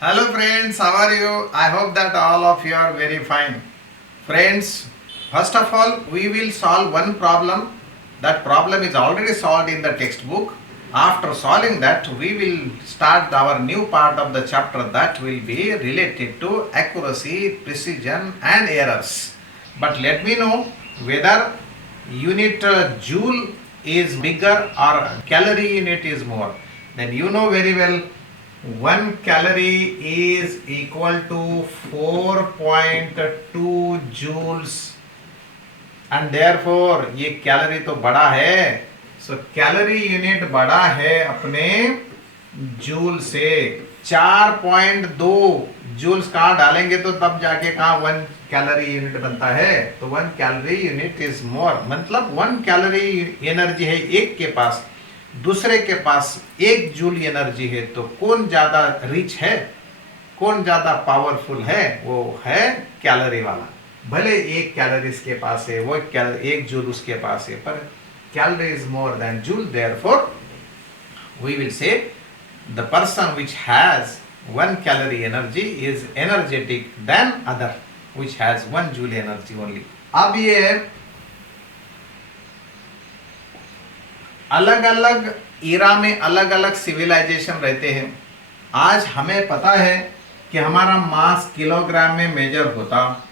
Hello friends, how are you? I hope that all of you are very fine. Friends, first of all, we will solve one problem. That problem is already solved in the textbook. After solving that, we will start our new part of the chapter that will be related to accuracy, precision and errors. But let me know whether unit joule is bigger or calorie unit is more. Then you know very well 1 calorie is equal to 4.2 joules and therefore ये calorie तो बड़ा है. सो calorie unit बड़ा है अपने joule से. 4.2 joules कहाँ डालेंगे तो तब जाके कहाँ 1 कैलोरी यूनिट बनता है. तो 1 कैलोरी यूनिट इज मोर, मतलब 1 कैलोरी एनर्जी है एक के पास, दूसरे के पास 1 जूल एनर्जी है. तो कौन ज्यादा रिच है, कौन ज्यादा पावरफुल है, वो है कैलोरी वाला. भले 1 कैलोरीज के पास है, वो 1 जूल उसके पास है, पर calorie is more than joule. Therefore we will say the person which has 1 calorie energy is energetic than other which has 1 joule energy only. अब ये अलग अलग इरा में अलग अलग सिविलाइजेशन रहते हैं. आज हमें पता है कि हमारा मास किलोग्राम में मेजर होता,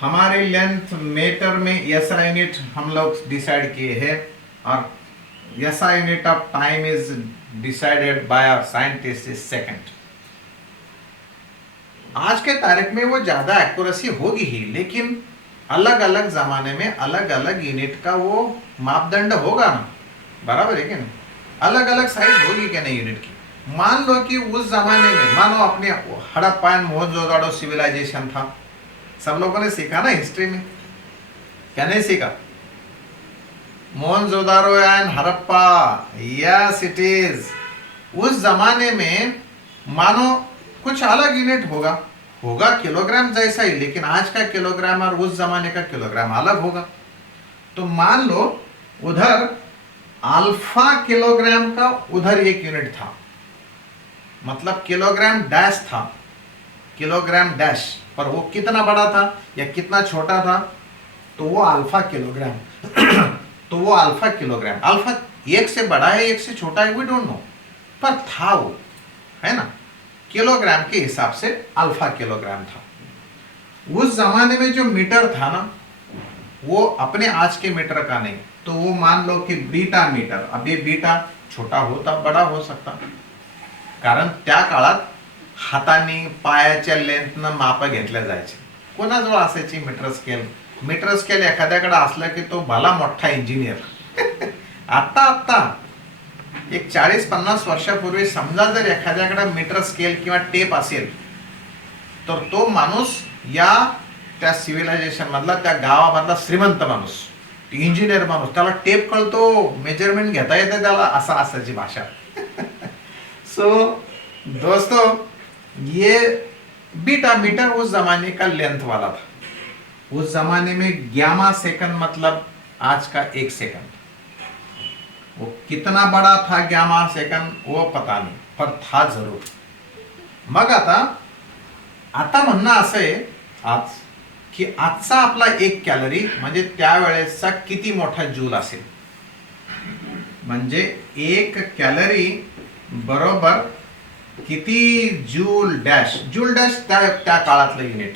हमारी लेंथ मीटर में एसआई यूनिट हम लोग डिसाइड किए हैं, और SI unit of time is decided by a scientist is second. आज के तारीख में वो ज्यादा एक्यूरेसी होगी ही, लेकिन अलग अलग जमाने में अलग अलग यूनिट का वो मापदंड होगा ना, बराबर है कि नहीं. अलग अलग साइज होगी क्या नहीं यूनिट की. मान लो कि उस जमाने में, मानो अपने हड़प्पा एंड मोहनजोदड़ो सिविलाइजेशन था, सब लोगों ने सीखा ना हिस्ट्री में, क्या नहीं सीखा. Mohenjodaro and Harappa, yes it is. उस जमाने में मानो कुछ अलग यूनिट होगा किलोग्राम जैसा ही, लेकिन आज का किलोग्राम और उस जमाने का किलोग्राम अलग होगा. तो मान लो उधर अल्फा किलोग्राम का उधर 1 यूनिट था, मतलब किलोग्राम डैश था, किलोग्राम डैश, पर वो कितना बड़ा था या कितना छोटा था, तो वो अल्फा किलोग्राम. तो वो अल्फा किलोग्राम, अल्फा 1 से बड़ा है 1 से छोटा है, वी डोंट नो, पर था वो, है ना. किलोग्राम के हिसाब से अल्फा किलोग्राम था. उस जमाने में जो मीटर था ना, वो अपने आज के मीटर का नहीं. तो वो मान लो कि बीटा मीटर. अब ये बीटा छोटा होता बडा हो सकता, कारण त्या काळात हाताने पायाच्या लेंथनं माप घेतल्या जायचे. कोणाजवळ असायची मीटर स्केल. मीटर स्केल एखाद्याकडे असलं की तो भला मोठा इंजिनियर. आता एक 40-50 वर्षापूर्वी समजा जर एखाद्याकडे मीटर स्केल किंवा टेप असेल, तर तो माणूस या त्या सिव्हिलायझेशन मधला, त्या गावामधला श्रीमंत माणूस, इंजिनियर माणूस, त्याला टेप कळतो, मेजरमेंट घेता येते त्याला, असा असायची भाषा. सो दोस्तों, ये बीटा मीटर उस जमाने का लेंथ वाला था. उस जमाने में ग्यामा सेकंड मतलब आज का 1 सेकंड. वो कितना बड़ा था ग्यामा सेकंड वो पता नहीं, पर था जरूर. मग आता म्हणणं असं आहे आज की आजचा आपला 1 कॅलरी म्हणजे त्यावेळेसचा किती मोठा जूल असेल. म्हणजे 1 कॅलरी बरोबर किती जूल डॅश. जूल डॅश त्या काळातलं युनिट,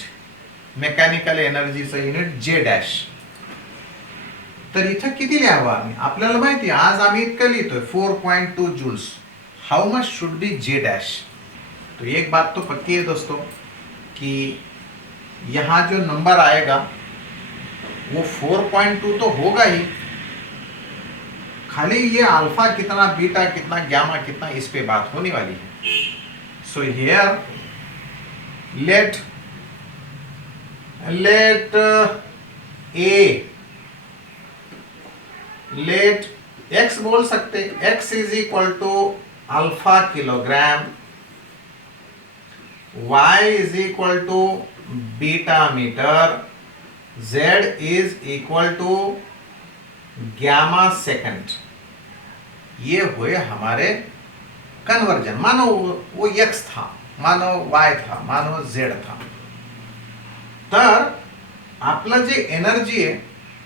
मेकॅनिकल एनर्जीचं युनिट जे डॅश. तर इथं किती लिहावं आम्ही, आपल्याला माहिती आहे आज आम्ही इतकं लिहितोय 4.2 joules. How much should be J dash. तो एक बात तो पक्की है दोस्तों कि यहाँ जो नंबर आएगा वो 4.2 तो होगा ही, खाली ये अल्फा कितना, बीटा कितना, ग्यामा कितना, इस पे बात होने वाली है. सो हियर लेट x बोल सकते, x is equal to alpha kilogram, y is equal to beta metre, z is equal to gamma second. ये हुए हमारे कन्वर्जन. मानो वो x था, मानो वाय था, मानो झेड था, तर आपलं जे एनर्जी आहे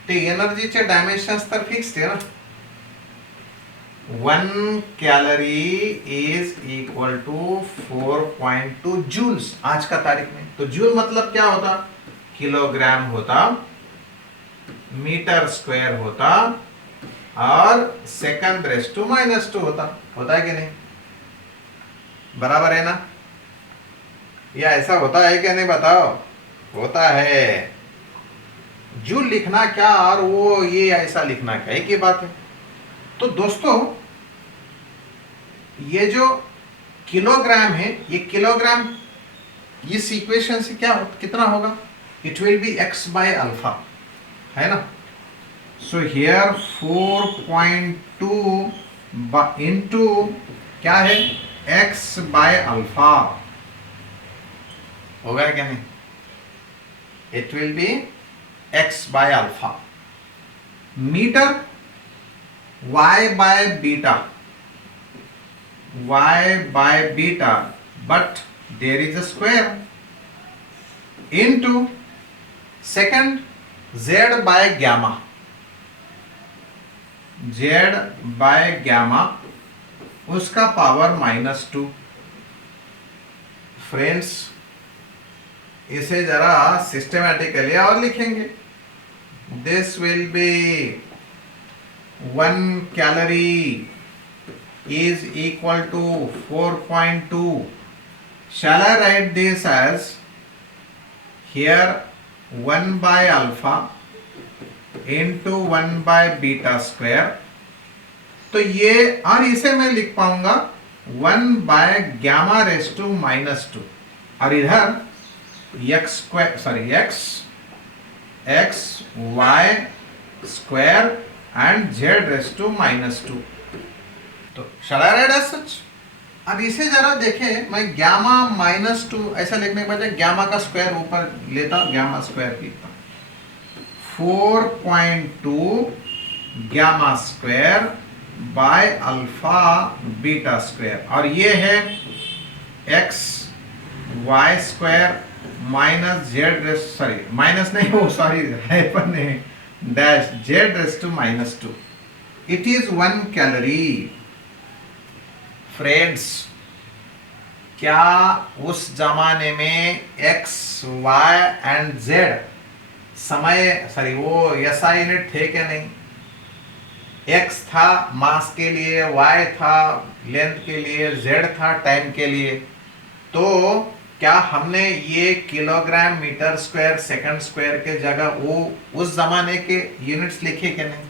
ते एनर्जीचे डायमेन्शन्स तर फिक्स्ड आहे ना. 1 calorie is equal to 4.2 joules आज का तारीख में. तो जूल मतलब क्या होता, किलोग्राम होता, मीटर स्क्वायर होता और सेकंड रेस टू -2 होता है कि नहीं? बराबर है ना? या ऐसा होता है कि नहीं बताओ? होता है. जूल लिखना क्या और वो ये ऐसा लिखना क्या, एक ही बात है. तो दोस्तों ये जो किलोग्राम है, ये किलोग्राम इस इक्वेशन से क्या कितना होगा? It will be x by alpha, है ना. सो हियर 4.2 इंटू क्या है, x बाय अल्फा होगा क्या नहीं? It will be x by alpha. Metre y by beta, y by beta, but there is a square, into second z by gamma, z by gamma उसका power -2. Friends इसे जरा systematically और लिखेंगे. This will be 1 calorie is equal to 4.2. Shall I write this as here 1 by alpha into 1 by beta square. तो ये और इसे मैं लिख पाऊंगा 1 by gamma raised to -2 और इधर x y square and z raised to -2. तो shall I write as such? अब इसे जरा देखें, मैं गैमा -2 ऐसा लिखने के बजाय गैमा का स्क्वायर ऊपर लेता, गैमा स्क्वायर लिखता. 4.2 gamma square by alpha beta square, और ये है x y square minus z, sorry minus नहीं, वो सॉरी हाइपन नहीं, dash z raise to -2. It is 1 calorie. Friends क्या उस जमाने में x, y एंड z समय, सॉरी वो SI यूनिट थे क्या नहीं? x था मास के लिए, y था लेंथ के लिए, z था टाइम के लिए. तो क्या हमने ये kilogram metre square second square के जगह वो उस जमाने के यूनिट्स लिखे क्या नहीं?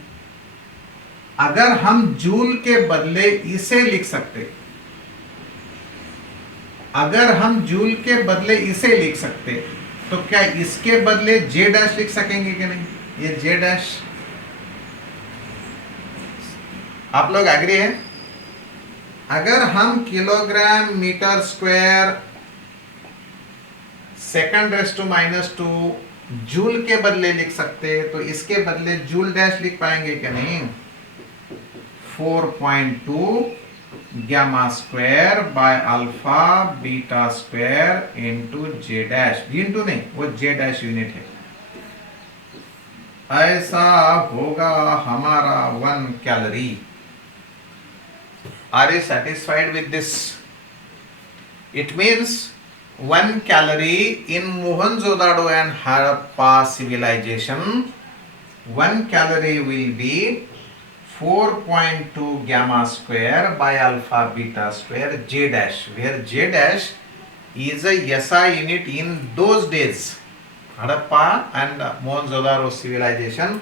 अगर हम जूल के बदले इसे लिख सकते, अगर हम जूल के बदले इसे लिख सकते, तो क्या इसके बदले J डैश लिख सकेंगे कि नहीं? ये J डैश, आप लोग एग्री है? अगर हम kilogram metre square second raise to -2 joule के बदले लिख सकते, तो इसके बदले जूल डैश लिख पाएंगे क्या नहीं? 4.2 gamma square by alpha beta square into J dash, into नहीं, वो J डैश यूनिट है. ऐसा होगा हमारा 1 calorie. Are you satisfied with this? It means 1 calorie in Mohenjo-daro and Harappa civilization, 1 calorie will be 4.2 gamma square by alpha beta square J dash, where J dash is a SI unit in those days. Harappa and Mohenjo-daro civilization,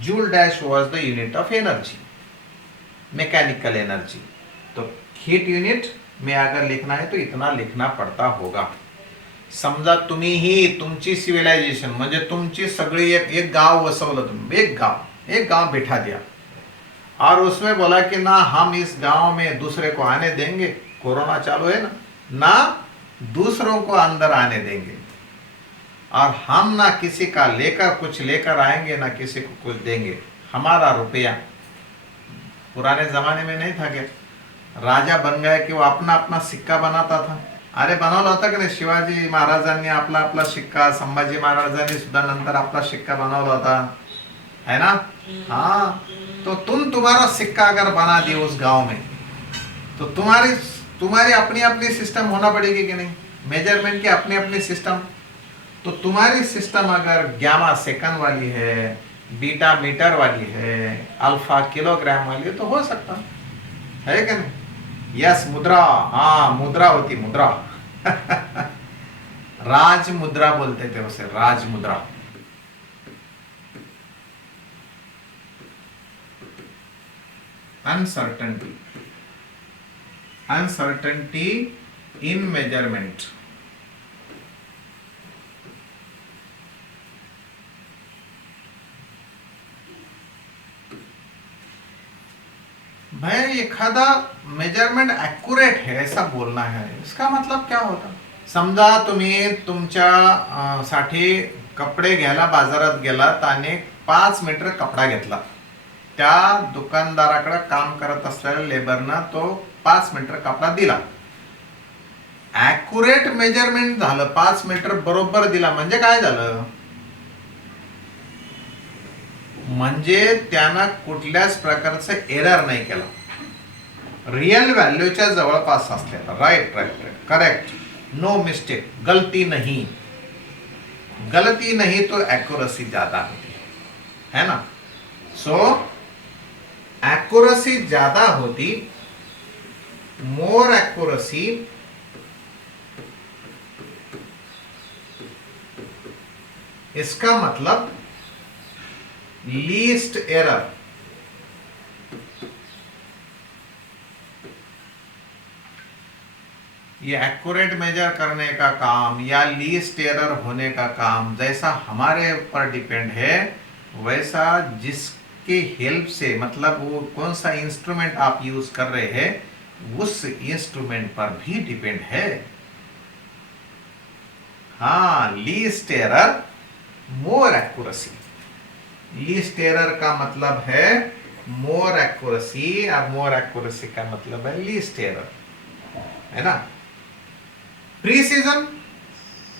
Joule dash was the unit of energy, mechanical energy. तो heat unit में अगर लिखना है तो इतना लिखना पडता होगा. समजा तुम्ही ही तुमची सिव्हिलायझेशन म्हणजे तुमची सगळी एक गाव वसवलं, तुम्ही एक गांव बिठा दिया और उसमें बोला कि ना हम इस गांव में दूसरे को आने देंगे, कोरोना चालू है ना दूसरों को अंदर आने देंगे, और हम ना किसी का लेकर कुछ लेकर आएंगे ना किसी को कुछ देंगे. हमारा रुपया पुराने जमाने में नहीं था कि राजा बन गया कि वो अपना अपना सिक्का बनाता था. अरे बनवलं होतं का नाही, शिवाजी महाराजांनी आपला आपला शिक्का, संभाजी महाराजांनी सुद्धा नंतर आपला शिक्का बनवला होता, है ना? हाँ, तो तुम्हारा सिक्का अगर बना दिए उस गांव में, तो तुम्हारी तुम्हारी अपनी अपनी सिस्टम होना पड़ेगी कि नहीं, मेजरमेंट की अपनी अपनी सिस्टम। तो तुम्हारी सिस्टम अगर गामा सेकंड वाली है, बीटा मीटर वाली है, अल्फा किलोग्राम वाली है, तो हो सकता है कि नहीं? यस, मुद्रा, हाँ मुद्रा होती, मुद्रा। राज मुद्रा बोलते थे उसे, राज मुद्रा। अनसर्टनिटी, अनसर्टनिटी इन मेजरमेंट। भाई एखादा मेजरमेंट ॲक्युरेट है ऐसा बोलना है, इसका मतलब क्या होता? समजा तुम्ही तुमच्या साठी कपडे घ्यायला बाजारात गेलात आणि 5 मीटर कपडा घेतला, त्या दुकानदाराकडे काम करत असलेल्या लेबरनं तो 5 मीटर कपडा दिला, ॲक्युरेट मेजरमेंट झालं, 5 मीटर बरोबर दिला, म्हणजे काय झालं? म्हणजे त्यानं कुठल्याच प्रकारचं एरर नाही केलं, रियल व्हॅल्यूच्या जवळपास असलेला, right right right, correct, no mistake, गलती नहीं, गलती नहीं तो एक्यूरेसी ज्यादा होती है ना? सो एक्यूरेसी ज्यादा होती, मोर एक्यूरेसी, इसका मतलब लीस्ट एरर। ये एक्यूरेट मेजर करने का काम या लीस्ट एरर होने का काम जैसा हमारे ऊपर डिपेंड है, वैसा जिसके हेल्प से, मतलब वो कौन सा इंस्ट्रूमेंट आप यूज कर रहे हैं उस इंस्ट्रूमेंट पर भी डिपेंड है। हाँ, लीस्ट एरर मोर एक्यूरेसी, लीस्ट एरर का मतलब है मोर एक्यूरेसी, और मोर एक्यूरेसी का मतलब है लीस्ट एरर, है ना? प्रीसीजन,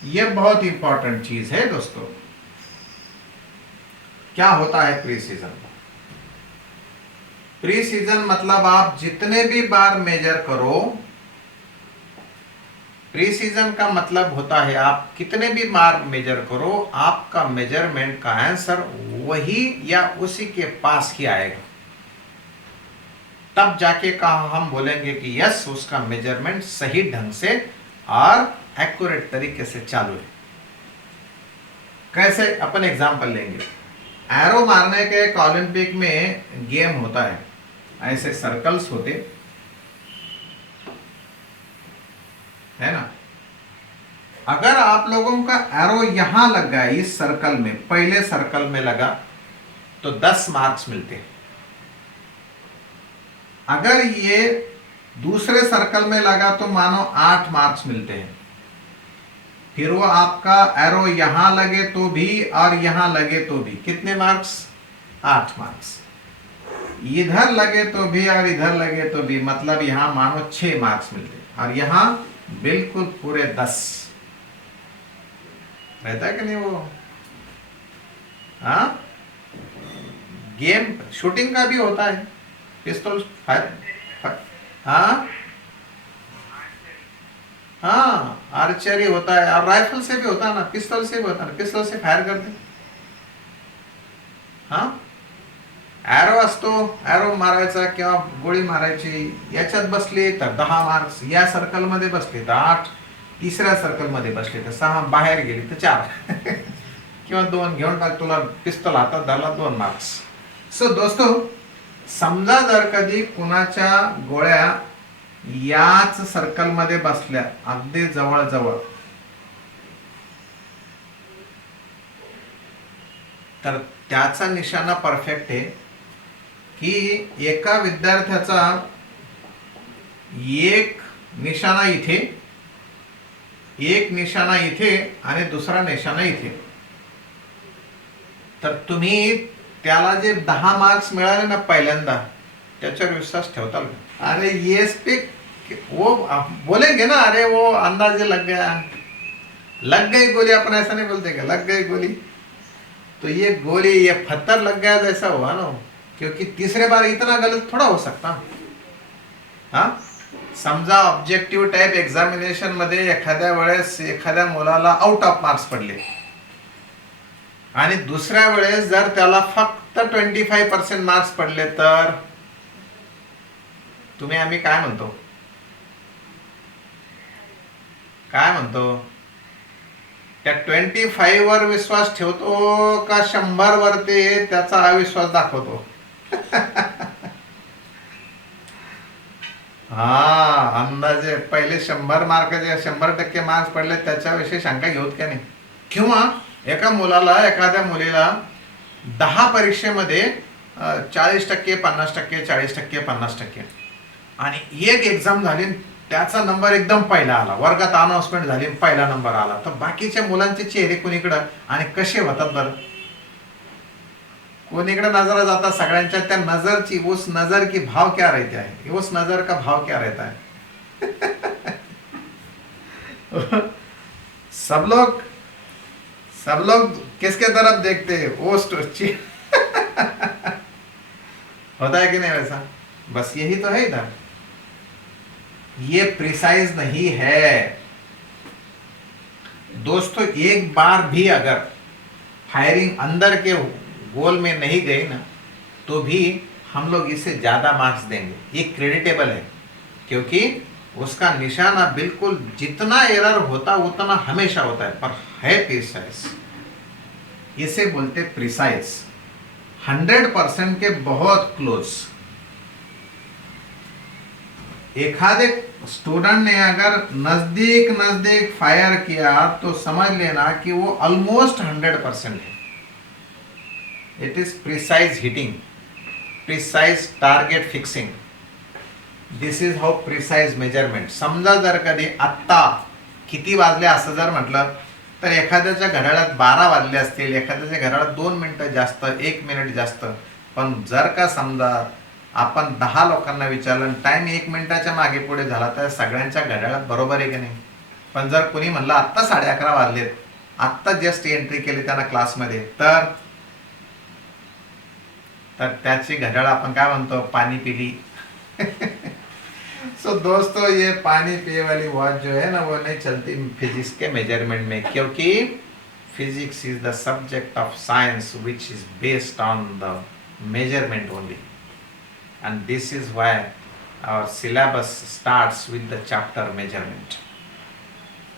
ये बहुत इंपॉर्टेंट चीज है दोस्तों। क्या होता है प्रीसीजन? प्रीसीजन मतलब आप जितने भी बार मेजर करो, प्रीसीजन का मतलब होता है आप कितने भी बार मेजर करो, आपका मेजरमेंट का आंसर वही या उसी के पास ही आएगा, तब जाके कहा हम बोलेंगे कि यस, उसका मेजरमेंट सही ढंग से और एक्यूरेट तरीके से चालू है। कैसे? अपन एग्जांपल लेंगे। एरो मारने के एक ओलंपिक में गेम होता है, ऐसे सर्कल्स होते है ना? अगर आप लोगों का एरो यहां लग गया, इस सर्कल में, पहले सर्कल में लगा, तो 10 मार्क्स मिलते हैं। अगर ये दूसरे सर्कल में लगा तो मानो 8 मार्क्स मिलते हैं। फिर वो आपका एरो यहां लगे तो भी और यहां लगे तो भी कितने मार्क्स? 8 मार्क्स। इधर लगे तो भी और इधर लगे तो भी, मतलब यहां मानो 6 मार्क्स मिलते हैं, और यहां बिल्कुल पूरे 10 रहता है कि नहीं वो? हाँ, गेम शूटिंग का भी होता है, पिस्तौल फायर, हाँ हाँ, आर्चरी होता है, और राइफल से भी होता है ना, पिस्तौल से भी होता है, पिस्तौल से फायर करते, हाँ, एरो असतो, एरो मारायचा किंवा गोळी मारायची, याच्यात बसली तर 10 मार्क्स, या सर्कल मध्ये बसली तर 8, तिसऱ्या सर्कल मध्ये बसली तर 6, बाहेर गेली तर 4 किंवा 2 घेऊन टाक, तुला पिस्तौल हातात धरला 2 मार्क्स। सो दोस्तों, समजा जर कधी कुणाच्या गोळ्या याच सर्कल मध्ये बसल्या अगदी जवळ जवळ, तर त्याचा निशाणा परफेक्ट आहे की एका विद्यार्थ्याचा एक निशाणा इथे, एक निशाणा इथे आणि दुसरा निशाणा इथे, तर तुम्ही त्याला जे 10 मार्क्स मिळाले ना पहिल्यांदा, त्याच्यावर विश्वास ठेवताल का? अरे येस पे वो आप बोलेंगे ना, अरे वो अंदाजे लग गया, लग गई गोली, अपन ऐसा नहीं बोलते कि लग गई गोली। तो ये गोली, ये पत्थर लग गया तो ऐसा हुआ ना, क्योंकि तीसरे बार इतना गलत थोड़ा हो सकता। हा, समजा ऑब्जेक्टिव्ह टाइप एक्झामिनेशन मध्ये एखाद्या वेळेस एखाद्या मुलाला आउट ऑफ मार्क्स पडले आणि दुसऱ्या वेळेस जर त्याला फक्त 25% मार्क्स पडले, तर तुम्ही आम्ही काय म्हणतो, काय म्हणतो, त्या 25 वर विश्वास ठेवतो का 100 वरती त्याचा अविश्वास दाखवतो? हा, अंदाजे पहिले 100 मार्क, जे 100% मार्क्स पडले त्याच्याविषयी शंका घेऊत का नाही? किंवा एका मुलाला, एखाद्या मुलीला 10 परीक्षेमध्ये 40%, 50%, 40%, 50%, आणि एक एक्झाम झाली, त्याचा नंबर एकदम पहिला आला, वर्गात अनाउन्समेंट झाली, पहिला नंबर आला, तर बाकीच्या मुलांचे चेहरे कोणीकडं आणि कसे होतात बरं? कोणीकडे नजर जाता सगळ्यांच्या, त्या नजरची, उस नजर की भाव क्या रहता है, उस नजर का भाव क्या रहता है? सब लोग किसके तरफ देखते हैं, वो होता है कि नहीं वैसा? बस यही तो है इधर, ये प्रिसाइज नहीं है दोस्तों। एक बार भी अगर फायरिंग अंदर के गोल में नहीं गई ना, तो भी हम लोग इसे ज्यादा मार्क्स देंगे, ये क्रेडिटेबल है, क्योंकि उसका निशाना बिल्कुल, जितना एरर होता उतना हमेशा होता है, पर है प्रिसाइज, इसे बोलते प्रिसाइज, 100% के बहुत क्लोज। एखादे स्टूडेंट ने अगर नजदीक नजदीक फायर किया तो समझ लेना कि वो ऑलमोस्ट 100% है। It is precise hitting, precise target fixing, this is how precise measurement. समजा जर कधी आत्ता किती वाजले असं जर म्हटलं, तर एखाद्याच्या घड्याळात 12 वाजले असतील, एखाद्याच्या घड्याळात 2 मिनिटं जास्त, 1 मिनिट जास्त, पण जर का समजा आपण 10 लोकांना विचारलं, टाइम 1 मिनिटाच्या मागे पुढे झाला, तर सगळ्यांच्या घड्याळात बरोबर आहे की नाही? पण जर कोणी म्हणलं आत्ता 11:30 वाजलेत, आत्ता जस्ट एंट्री केली त्यांना क्लासमध्ये, तर त्याची घड्याळ आपण काय म्हणतो, पाणी पिली। सो दोस्तों, ये पानी पिए वाली वॉच जो है ना, वो नहीं चलती फिजिक्स के मेजरमेंट में, क्योंकि physics is the subject of science which is based on the measurement only, and this is why our syllabus starts with the chapter measurement।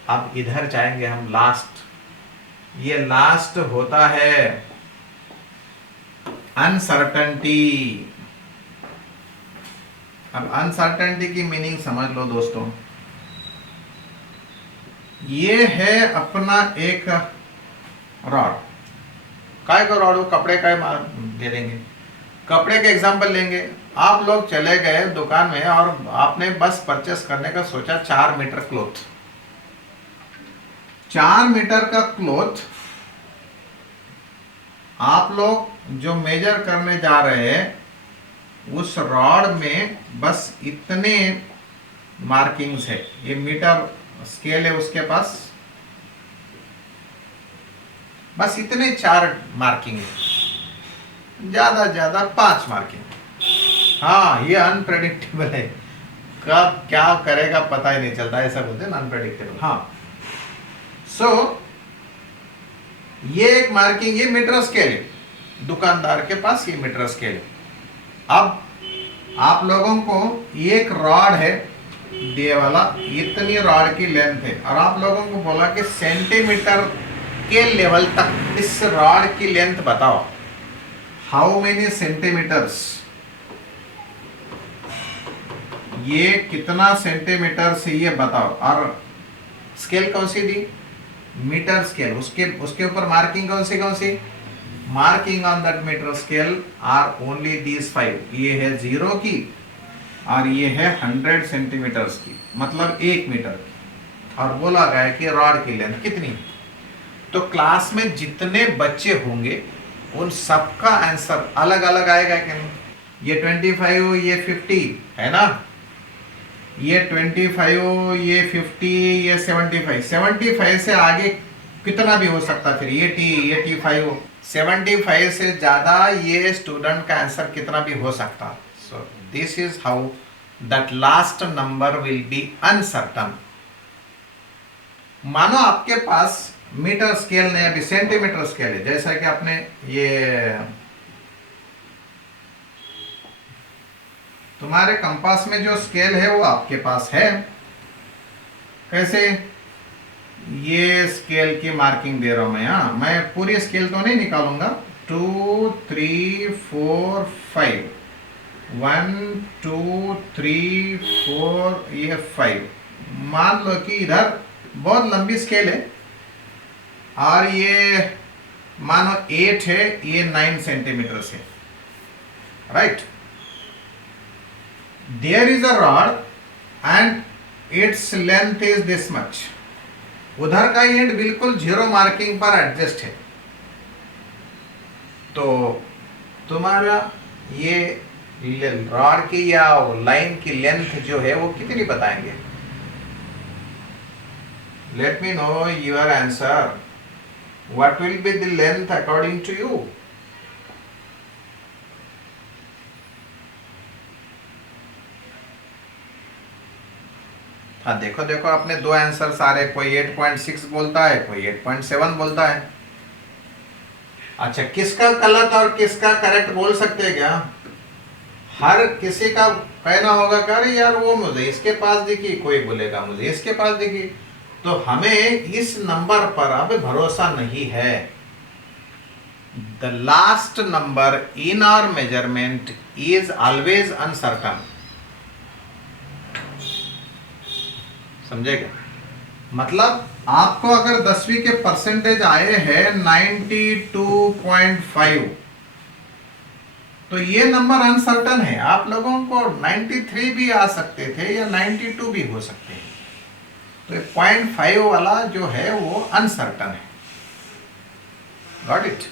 अब इधर जाएंगे हम लास्ट, ये लास्ट होता है अनसर्टेनिटी। अब अनसर्टेनिटी की मीनिंग समझ लो दोस्तों, ये है अपना एक रॉड, काय का रॉड हो, कपड़े का दे देंगे, कपड़े का एग्जाम्पल लेंगे। आप लोग चले गए दुकान में और आपने बस परचेस करने का सोचा 4 मीटर क्लॉथ, 4 मीटर का क्लॉथ आप लोग जो मेजर करने जा रहे हैं, उस रॉड में बस इतने मार्किंग्स है, ये मीटर स्केल है उसके पास, बस इतने 4 मार्किंग है, ज्यादा 5 मार्किंग। हाँ, ये अनप्रेडिक्टेबल है, कब क्या करेगा पता ही नहीं चलता, ऐसा बोलते हैं अनप्रेडिक्टेबल। हाँ, सो ये एक मार्किंग, ये मीटर स्केल है, दुकानदार के पास ये मीटर स्केल है। अब आप लोगों को एक रॉड है दिए वाला, इतनी रॉड की लेंथ है, और आप लोगों को बोला कि सेंटीमीटर के लेवल तक इस रॉड की लेंथ बताओ, हाउ मेनी सेंटीमीटर्स, ये कितना सेंटीमीटर से ये बताओ। और स्केल कौन सी दी, मीटर स्केल, उसके ऊपर मार्किंग कौन सी, marking on that meter scale are only these 5, ये है 0 की और ये है 100 सेंटीमीटर्स की, मतलब 1 मीटर, और बोला गया कि रॉड की लेंथ कितनी। तो क्लास में जितने बच्चे होंगे उन सबका आंसर अलग अलग आएगा कि नहीं? ये 25, ये 50 है ना, ये 25, ये 50, ये 75, 75 से आगे कितना भी हो सकता, फिर 80, 85, 75 से ज्यादा ये स्टूडेंट का आंसर कितना भी हो सकता. So this is how that last number will be uncertain. मानो आपके पास मीटर स्केल नहीं, अभी सेंटीमीटर स्केल है. जैसा कि आपने ये तुम्हारे कंपास में जो स्केल है वो आपके पास है. कैसे? ये स्केल की मार्किंग दे रहा हूं मैं. यहां मैं पूरी स्केल तो नहीं निकालूंगा. 2, 3, 4, 5, 1, 2, 3, 4, ये 5. मान लो कि इधर बहुत लंबी स्केल है और ये मानो 8 है, ये 9 सेंटीमीटर से. Right. There is a rod and its length is this much. उधर का एंड बिल्कुल जीरो मार्किंग पर एडजस्ट है. तो तुम्हारा ये रॉड की या लाइन की लेंथ जो है वो कितनी बताएंगे? Let me know your answer. What will be the length according to you? हाँ, देखो देखो आपने दो आंसर सारे, कोई 8.6 बोलता है, कोई 8.7 बोलता है. अच्छा, किसका गलत और किसका करेक्ट बोल सकते हैं क्या? हर किसी का कहना होगा कि अरे यार वो मुझे इसके पास दिखी, कोई बोलेगा मुझे इसके पास दिखी. तो हमें इस नंबर पर अब भरोसा नहीं है. The last number in our measurement is always uncertain. समझेगा? मतलब आपको अगर 10वीं के परसेंटेज आए हैं 92.5, तो ये नंबर अनसर्टन है. आप लोगों को 93 भी आ सकते थे या 92 भी हो सकते हैं. तो 0.5 वाला जो है वो अनसर्टन है. Got it?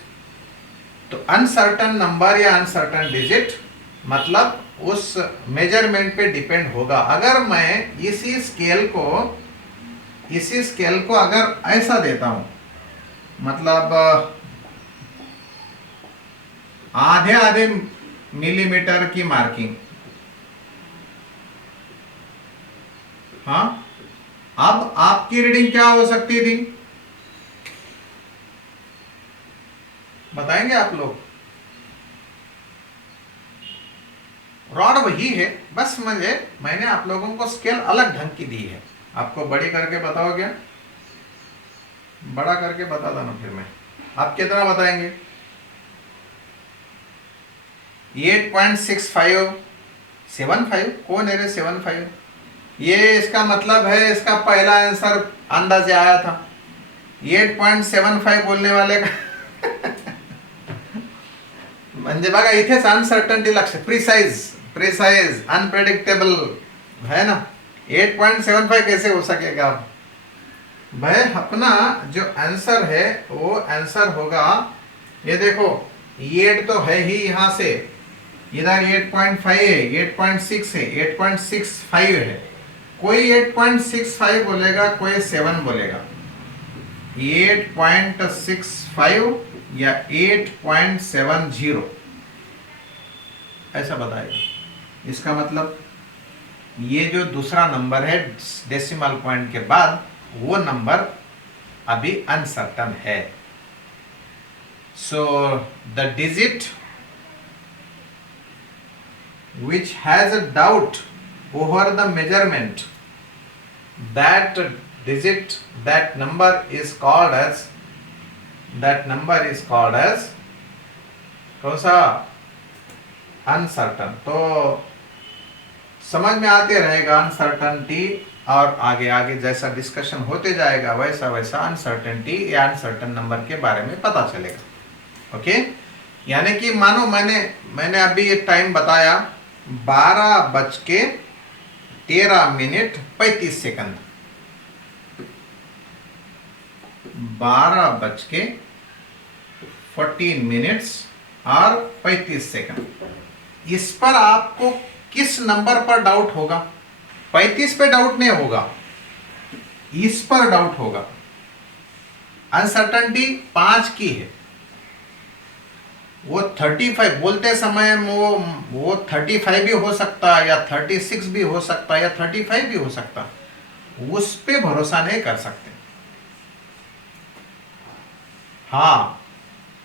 तो अनसर्टन नंबर या अनसर्टन डिजिट मतलब उस मेजरमेंट पे डिपेंड होगा. अगर मैं इसी स्केल को अगर ऐसा देता हूं, मतलब आधे आधे मिलीमीटर की मार्किंग, हाँ, अब आपकी रीडिंग क्या हो सकती थी बताएंगे आप लोग? रॉड वही है, बस मैंने आप लोगों को स्केल अलग ढंग की दी है. आपको बड़ी करके बताओ क्या? बड़ा करके बता दो ना फिर मैं. आप कितना बताएंगे? 8.65, 75. कौन है रे 75? ये इसका मतलब है इसका पहला आंसर अंदाजे आया था. 8.75 बोलने वाले का म्हणजे बघा इथेच अनसर्टनिटी लक्ष. प्रिसाइज अनप्रेडिक्टेबल है ना. 8.75 कैसे हो सकेगा? भाई अपना जो आंसर है वो आंसर होगा, ये देखो 8 तो है ही, यहां से इधर 8.5 है, 8.6 है, 8.65 है. कोई 8.65 बोलेगा, कोई 7 बोलेगा. 8.65 या 8.70 ऐसा बताएगा. इसका मतलब ये जो दूसरा नंबर है डेसिमल पॉइंट के बाद, वो नंबर अभी अनसर्टन है. So the digit which has a doubt over the measurement, that digit, that number is called as कौन सा? अनसर्टन. तो समझ में आते रहेगा अनसर्टनिटी, और आगे आगे जैसा डिस्कशन होते जाएगा वैसा वैसा अनसर्टनिटी या अनसर्टन नंबर के बारे में पता चलेगा. ओके? यानी कि मानो मैंने अभी ये टाइम बताया 12:13:35. 12:14 और 35 सेकंड. इस पर आपको किस नंबर पर डाउट होगा? 35 पे डाउट नहीं होगा, इस पर डाउट होगा। अनसर्टनिटी 5 की है, वो 35 बोलते समय वो 35 भी हो सकता, या 36 भी हो सकता, या 35 भी हो सकता, उस पे भरोसा नहीं कर सकते। हाँ,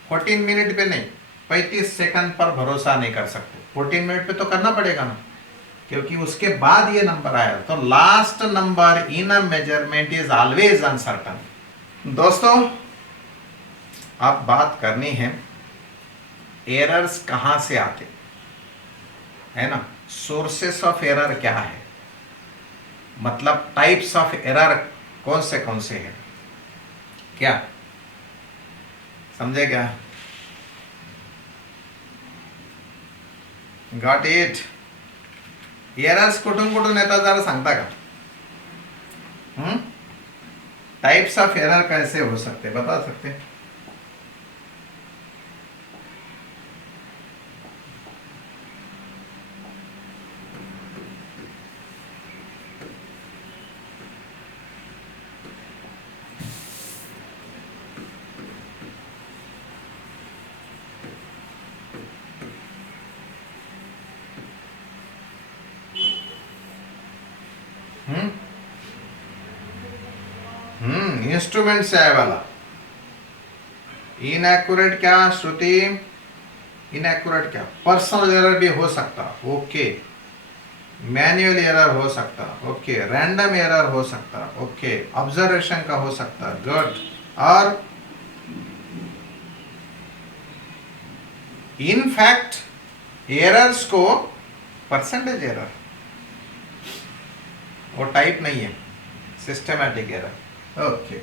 14 मिनट पे नहीं, 35 सेकंड पर भरोसा नहीं कर सकते। 14 मिनट पे तो करना पड़ेगा ना, क्योंकि उसके बाद ये नंबर आया। तो last number in a measurement is always uncertain. दोस्तों, अब बात करनी है एरर्स कहां से आते, है ना, सोर्सेस ऑफ एरर क्या है, मतलब टाइप्स ऑफ एरर कौन से हैं, क्या समझे क्या? Got it? एरर्स कुठून कुठून येतात जरा सांगता का? टाइप्स ऑफ एरर कैसे हो सकते, बता सकते? इंस्ट्रूमेंट से आए वाला इनएक्यूरेट, क्या श्रुति? इनएक्यूरेट क्या? पर्सनल एरर भी हो सकता, ओके। मैन्युअल एरर हो सकता, ओके। रैंडम एरर हो सकता, ओके। ऑब्जर्वेशन का हो सकता, गुड। और इन फैक्ट एरर्स को परसेंटेज एरर, वो टाइप नहीं है, systematic error, okay.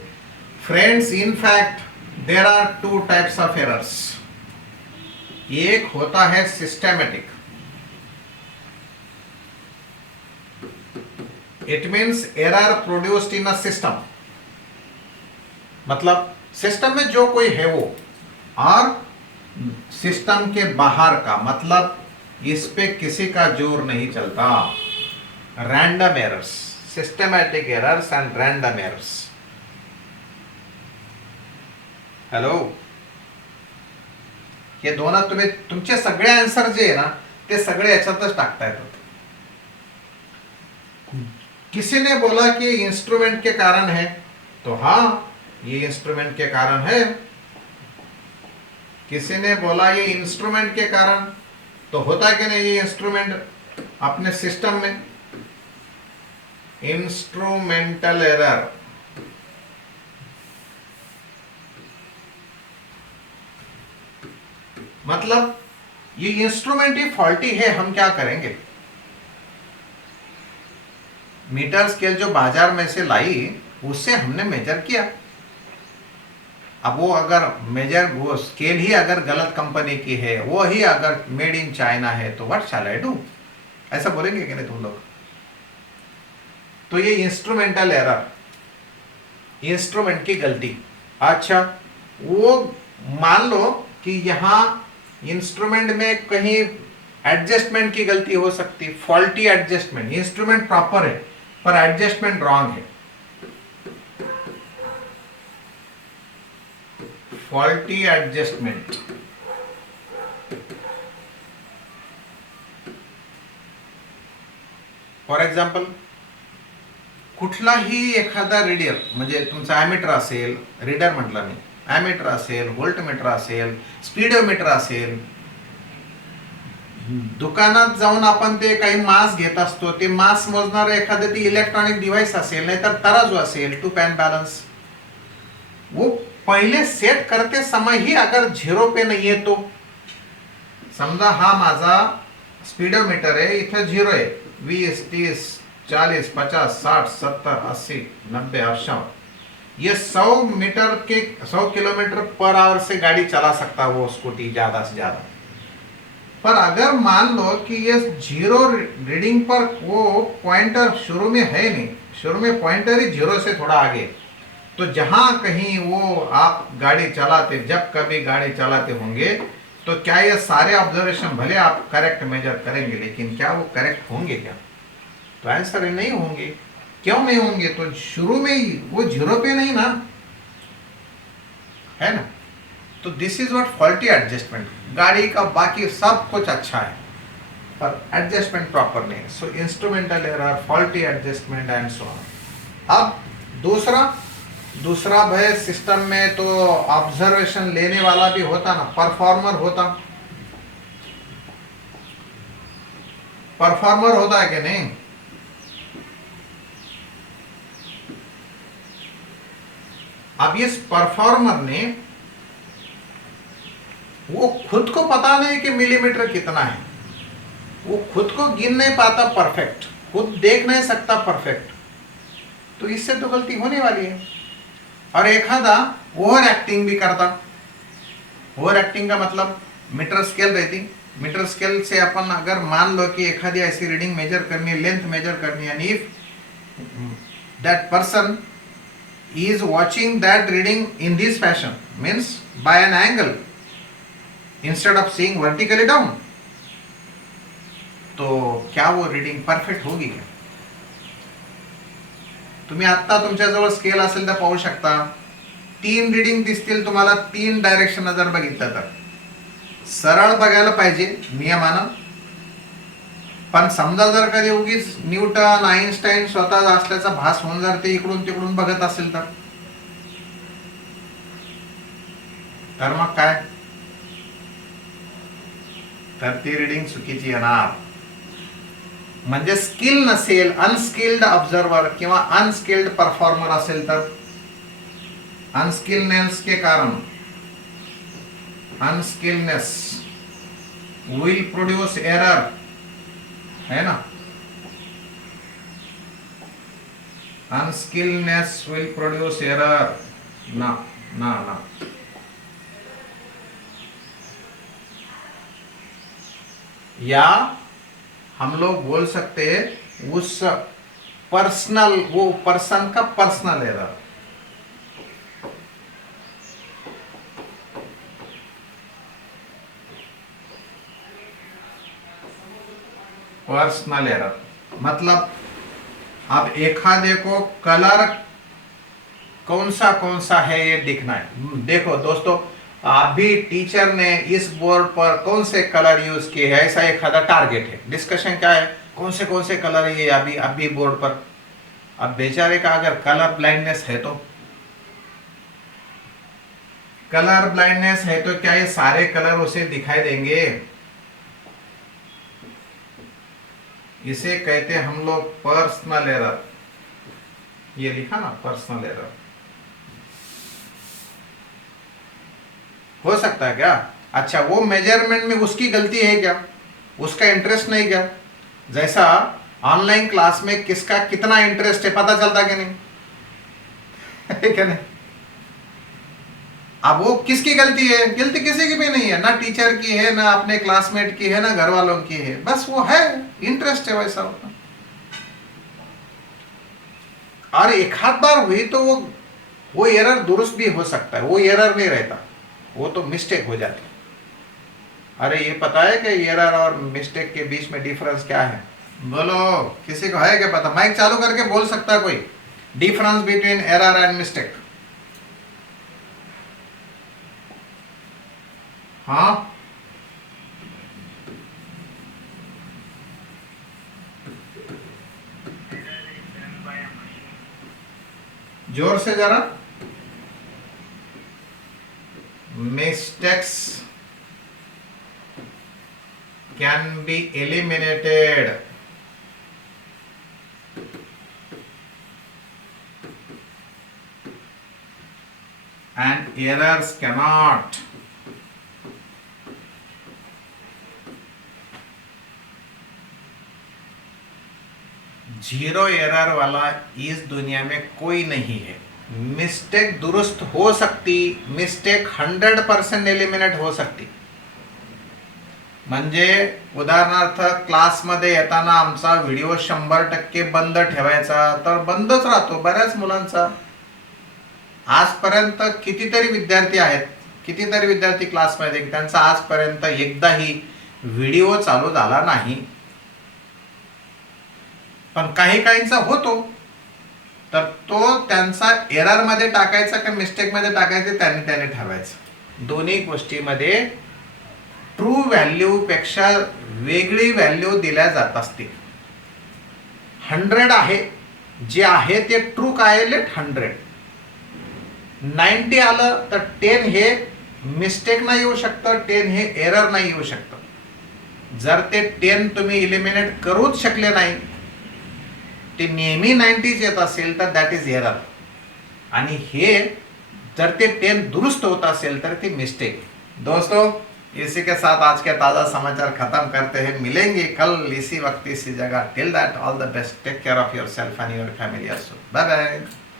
Friends, in fact there are 2 types of errors. एक होता है systematic, it means error produced in a system, मतलब सिस्टम में जो कोई है वो, और सिस्टम के बाहर का, मतलब इस पे किसी का जोर नहीं चलता। Random errors, systematic errors and random errors. Hello, हे दोन तुम्ही तुमचे सगळे आन्सर जे आहे ना ते सगळे याच्यातच टाकता येतात। किसी ने बोला कि इंस्ट्रूमेंट के कारण है, तो हाँ ये इंस्ट्रूमेंट के कारण है। किसी ने बोला ये इंस्ट्रूमेंट के कारण, तो होता कि नहीं ये इंस्ट्रूमेंट अपने सिस्टम में। इंस्ट्रूमेंटल एरर, मतलब ये इंस्ट्रूमेंट ही फॉल्टी है, हम क्या करेंगे? मीटर स्केल जो बाजार में से लाई उससे हमने मेजर किया। अब वो अगर मेजर, वो स्केल ही अगर गलत कंपनी की है, वो ही अगर मेड इन चाइना है, तो व्हाट शैल आई डू? ऐसा बोलेंगे कि नहीं तुम लोग? तो ये इंस्ट्रूमेंटल एरर, इंस्ट्रूमेंट की गलती। अच्छा, वो मान लो कि यहां इंस्ट्रूमेंट में कहीं एडजस्टमेंट की गलती हो सकती, फॉल्टी एडजस्टमेंट। इंस्ट्रूमेंट प्रॉपर है पर एडजस्टमेंट रॉन्ग है, फॉल्टी एडजस्टमेंट। फॉर एक्झाम्पल, कुठलाही एखादा रीडर, म्हणजे तुमचा ॲमीटर असेल, रीडर म्हटलं मी, ॲमीटर असेल, व्होल्टमीटर असेल, स्पीडोमीटर असेल, दुकानात जाऊन आपण ते काही मास घेत असतो, ते मास मोजणारं एखादं ती इलेक्ट्रॉनिक डिव्हाइस असेल, नाहीतर तराजू असेल, टू पॅन बैलेंस, वो पहले सेट करते समय ही अगर 0 पे नहीं है, तो समजा हा माझा स्पीडोमीटर है, इथं 0 है, 20, 30, 40, 50, 60, 70, 80, 90, 80, ये 100 किलोमीटर पर आवर से गाड़ी चला सकता है वो स्कूटी, ज्यादा से ज्यादा। पर अगर मान लो कि ये 0 रीडिंग पर वो पॉइंटर शुरू में है नहीं, शुरू में पॉइंटर ही 0 से थोड़ा आगे, तो जहां कहीं वो आप गाड़ी चलाते, जब कभी गाड़ी चलाते होंगे, तो क्या ये सारे ऑब्जर्वेशन भले आप करेक्ट मेजर करेंगे, लेकिन क्या वो करेक्ट होंगे क्या? तो आंसर नहीं होंगे। क्यों नहीं होंगे? तो शुरू में ही वो 0 पे नहीं ना, है ना। तो this is what faulty adjustment. गाड़ी का बाकी सब कुछ अच्छा है पर एडजस्टमेंट प्रॉपर नहीं है। So instrumental error, faulty adjustment and so on. अब दूसरा दूसरा भाई सिस्टम में तो ऑब्जर्वेशन लेने वाला भी होता ना, परफॉर्मर होता। परफॉर्मर होता है कि नहीं? अब इस परफॉर्मर ने वो खुद को पता नहीं कि मिलीमीटर कितना है, वो खुद को गिन नहीं पाता परफेक्ट, खुद देख नहीं सकता परफेक्ट, तो इससे तो गलती होने वाली है। और एक आधा ओवर एक्टिंग भी करता। ओवर एक्टिंग का मतलब मीटर स्केल रहती, मीटर स्केल से अपन अगर मान लो कि एखादी ऐसी रीडिंग मेजर करनी है, लेंथ मेजर करनी है, if that person is watching that reading in this fashion, means by an angle instead of seeing vertically down, तो क्या वो रीडिंग परफेक्ट होगी क्या? तुम्ही आता तुमच्याजवळ स्केल असेल तर पाहू शकता, 3 रीडिंग दिसतील तुम्हाला 3 डायरेक्शन जर बघितलं तर सरळ बघायला पाहिजे नियमानं, पण समजा जर कधी उगीच न्यूटन आईन्स्टाईन स्वतः असल्याचा भास होऊन जर ते इकडून तिकडून बघत असेल तर मग काय? तर ती रीडिंग चुकीची येणार। म्हणजे स्किल नसेल, अनस्किल्ड ऑब्झर्वर किंवा अनस्किल्ड परफॉर्मर असेल तर अनस्किलनेस के कारण, अनस्किलनेस विल प्रोड्यूस एरर, है ना। अनस्किलनेस विल प्रोड्यूस एरर ना ना ना। या हम लोग बोल सकते हैं उस पर्सनल, वो पर्सन का पर्सनल एरर। पर्सनल एरर मतलब अब एखादे को कलर कौन सा है ये दिखना है। देखो दोस्तों, अभी टीचर ने इस बोर्ड पर कौन से कलर यूज किए हैं, ऐसा एखादा टारगेट है। डिस्कशन क्या है, कौन से कलर ये अभी बोर्ड पर। अब बेचारे का अगर कलर ब्लाइंडनेस है तो क्या ये सारे कलर उसे दिखाई देंगे? इसे कहते हैं हम लोग पर्सनल एरर। ये लिखा ना, पर्सनल एरर। हो सकता है क्या? अच्छा, वो मेजरमेंट में उसकी गलती है क्या? उसका इंटरेस्ट नहीं क्या? जैसा ऑनलाइन क्लास में किसका कितना इंटरेस्ट है पता चलता कि नहीं? है क्या नहीं? अब वो किसकी गलती है? गलती किसी की भी नहीं है, ना टीचर की है, ना अपने क्लासमेट की है, ना घर वालों की है, बस वो है, इंटरेस्ट है वैसा होता। और एक आध बार हुई तो वो एरर दुरुस्त भी हो सकता है, वो एरर नहीं रहता, वो तो मिस्टेक हो जाती। अरे ये पता है कि एरर और मिस्टेक के बीच में डिफरेंस क्या है? बोलो, किसी को है क्या पता? माइक चालू करके बोल सकता है कोई, difference between error and mistake? हाँ, जोर से जरा। Mistakes can be eliminated and errors cannot. Zero error वाला इस दुनिया में कोई नहीं है। मिस्टेक दुरुस्त हो सकती, मिस्टेक 100% एलिमिनेट हो सकती। म्हणजे उदाहरणार्थ क्लासमध्ये येताना आमचा व्हिडिओ 100% बंद ठेवायचा तर बंदच राहतो बऱ्याच मुलांचा। आजपर्यंत कितीतरी विद्यार्थी क्लासमध्ये त्यांचा आजपर्यंत एकदाही व्हिडिओ चालू झाला नाही। पण काही काहींचा होतो, तर तो त्यांचा एरर मध्ये टाकायचा का मिस्टेक मध्ये टाकायचं त्याने ठरवायचं. दोन्ही गोष्टीमध्ये ट्रू व्हॅल्यू पेक्षा वेगळी व्हॅल्यू दिल्या जात असते. 100 आहे, जे आहे ते ट्रू काय 100. 90 आलं तर 10 हे मिस्टेक नाही येऊ शकतं, 10 हे एरर नाही येऊ शकतं. जर ते 10 तुम्ही इलिमिनेट करूच शकले नाही, ते नेहमी 90 येत असेल तर दॅट इज एरर. आणि हे जर ते 10 दुरुस्त होत असेल तर ते मिस्टेक. दोस्तों, इसी के साथ आज के ताज़ा समाचार खत्म करते हैं. मिलेंगे कल इसी वक्त इसी जगह. Till that all the best. Take care of yourself and your family. Bye bye.